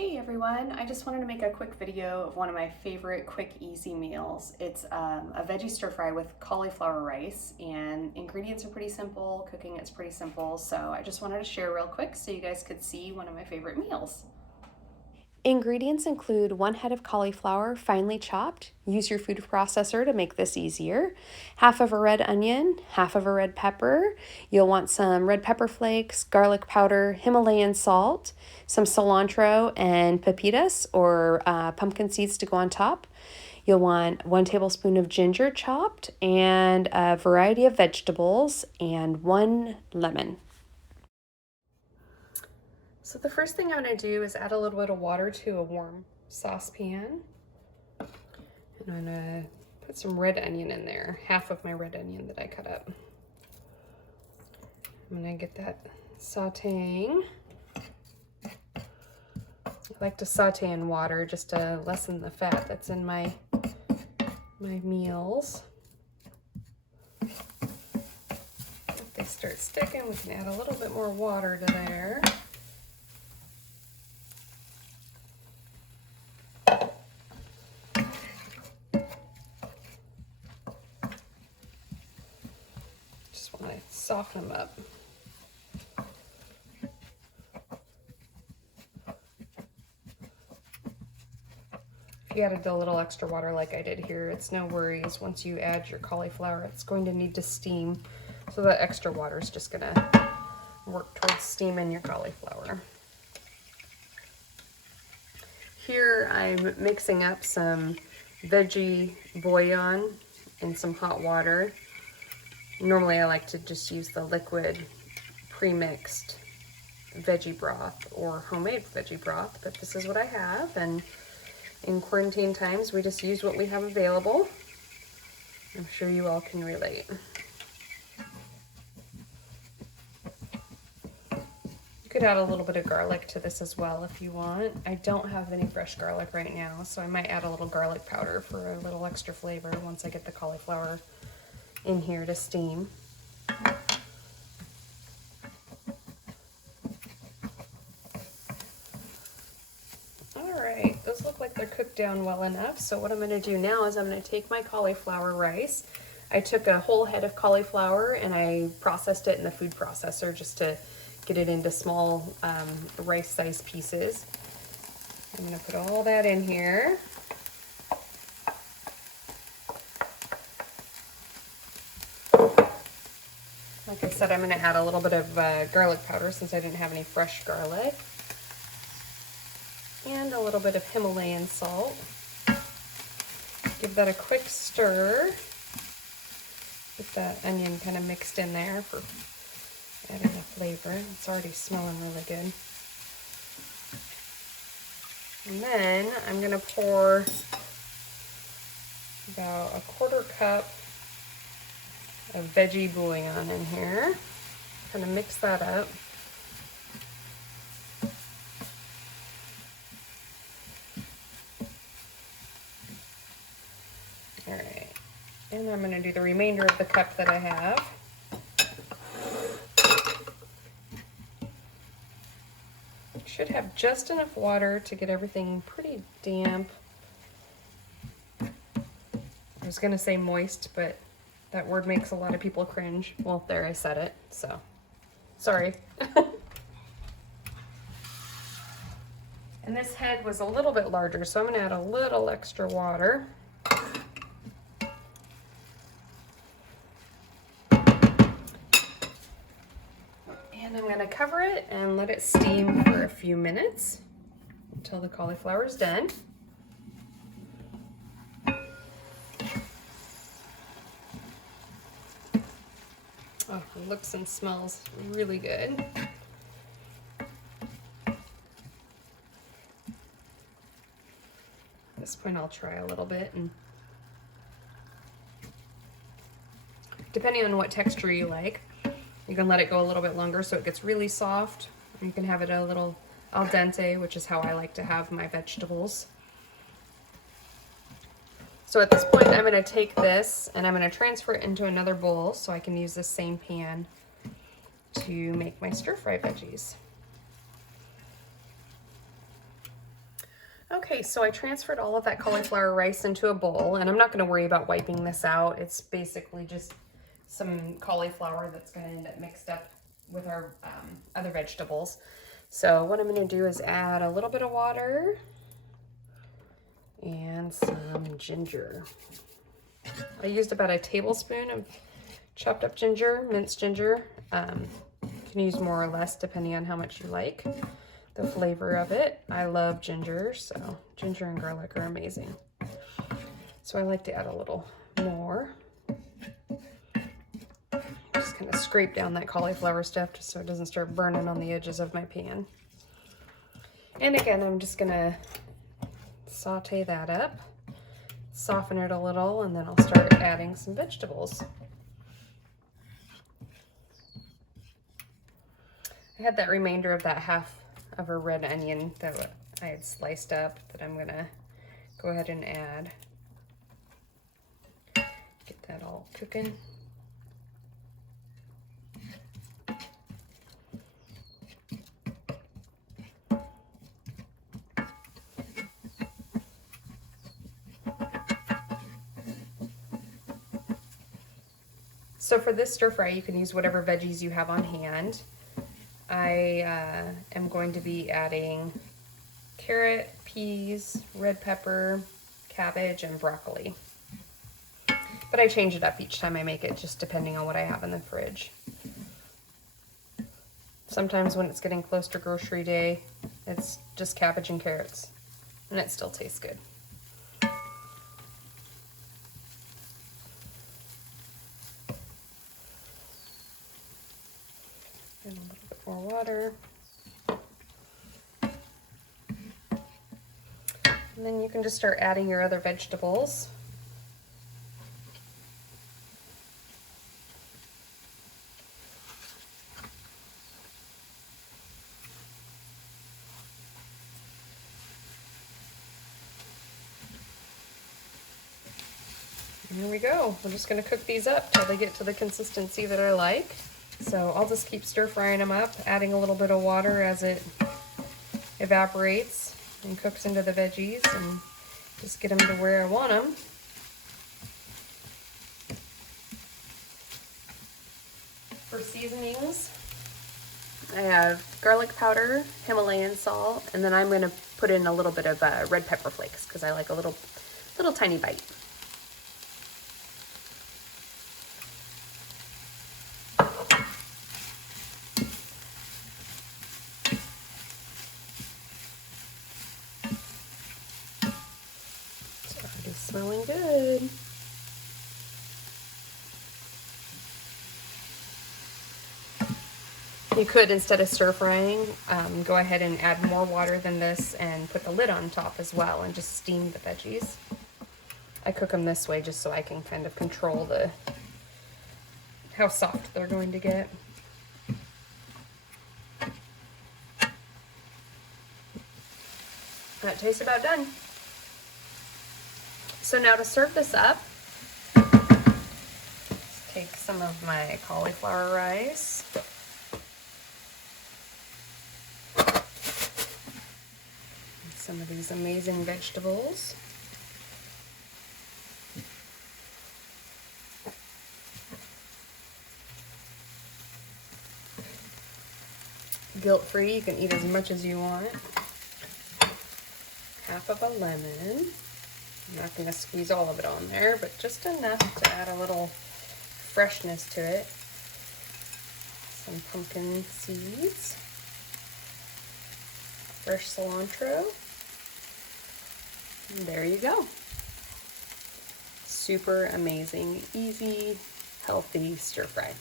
Hey everyone, I just wanted to make a quick video of one of my favorite quick easy meals. It's a veggie stir fry with cauliflower rice, and ingredients are pretty simple, cooking it's pretty simple, so I just wanted to share real quick so you guys could see one of my favorite meals. Ingredients include 1 head of cauliflower, finely chopped. Use your food processor to make this easier. Half of a red onion, half of a red pepper. You'll want some red pepper flakes, garlic powder, Himalayan salt, some cilantro, and pepitas or pumpkin seeds to go on top. You'll want 1 tablespoon of ginger chopped and a variety of vegetables and 1 lemon. So the first thing I'm going to do is add a little bit of water to a warm saucepan. And I'm going to put some red onion in there, half of my red onion that I cut up. I'm going to get that sauteing. I like to saute in water just to lessen the fat that's in my meals. If they start sticking, we can add a little bit more water to there. Soften them up. If you added a little extra water like I did here, it's no worries. Once you add your cauliflower, it's going to need to steam. So the extra water is just going to work towards steaming your cauliflower. Here I'm mixing up some veggie bouillon in some hot water. Normally I like to just use the liquid pre-mixed veggie broth or homemade veggie broth, but this is what I have, and in quarantine times we just use what we have available. I'm sure you all can relate. You could add a little bit of garlic to this as well if you want. I don't have any fresh garlic right now, so I might add a little garlic powder for a little extra flavor once I get the cauliflower in here to steam. Alright, those look like they're cooked down well enough, so what I'm going to do now is I'm going to take my cauliflower rice. I took a whole head of cauliflower and I processed it in the food processor just to get it into small rice-sized pieces. I'm going to put all that in here. Like I said, I'm going to add a little bit of garlic powder since I didn't have any fresh garlic. And a little bit of Himalayan salt. Give that a quick stir. Get that onion kind of mixed in there for adding the flavor. It's already smelling really good. And then I'm going to pour about a 1/4 cup of veggie bouillon in here. Kind of mix that up. All right, and I'm going to do the remainder of the cup that I have. Should have just enough water to get everything pretty damp. I was going to say moist, but that word makes a lot of people cringe. Well, there, I said it, so sorry. And this head was a little bit larger, so I'm going to add a little extra water. And I'm going to cover it and let it steam for a few minutes until the cauliflower is done. Oh, it looks and smells really good. At this point I'll try a little bit, and depending on what texture you like, you can let it go a little bit longer so it gets really soft. You can have it a little al dente, which is how I like to have my vegetables. So at this point, I'm going to take this and I'm going to transfer it into another bowl so I can use this same pan to make my stir-fry veggies. Okay, so I transferred all of that cauliflower rice into a bowl, and I'm not going to worry about wiping this out. It's basically just some cauliflower that's going to end up mixed up with our other vegetables. So what I'm going to do is add a little bit of water and some ginger. I used about a tablespoon of chopped up ginger, minced ginger. You can use more or less depending on how much you like the flavor of it. I love ginger, so ginger and garlic are amazing. So I like to add a little more. Just kind of scrape down that cauliflower stuff just so it doesn't start burning on the edges of my pan. And again, I'm just gonna saute that up, soften it a little, and then I'll start adding some vegetables. I had that remainder of that half of a red onion that I had sliced up that I'm gonna go ahead and add. Get that all cooking. So for this stir fry, you can use whatever veggies you have on hand. I am going to be adding carrot, peas, red pepper, cabbage, and broccoli. But I change it up each time I make it, just depending on what I have in the fridge. Sometimes when it's getting close to grocery day, it's just cabbage and carrots, and it still tastes good. And a little bit more water. And then you can just start adding your other vegetables. And here we go. We're just going to cook these up till they get to the consistency that I like. So I'll just keep stir frying them up, adding a little bit of water as it evaporates and cooks into the veggies, and just get them to where I want them. For seasonings, I have garlic powder, Himalayan salt, and then I'm going to put in a little bit of red pepper flakes because I like a little tiny bite. Smelling good. You could, instead of stir frying, go ahead and add more water than this and put the lid on top as well and just steam the veggies. I cook them this way just so I can kind of control how soft they're going to get. That tastes about done. So now to serve this up, let's take some of my cauliflower rice. And some of these amazing vegetables. Guilt-free, you can eat as much as you want. Half of a lemon. I'm not going to squeeze all of it on there, but just enough to add a little freshness to it. Some pumpkin seeds. Fresh cilantro. And there you go. Super amazing, easy, healthy stir fry.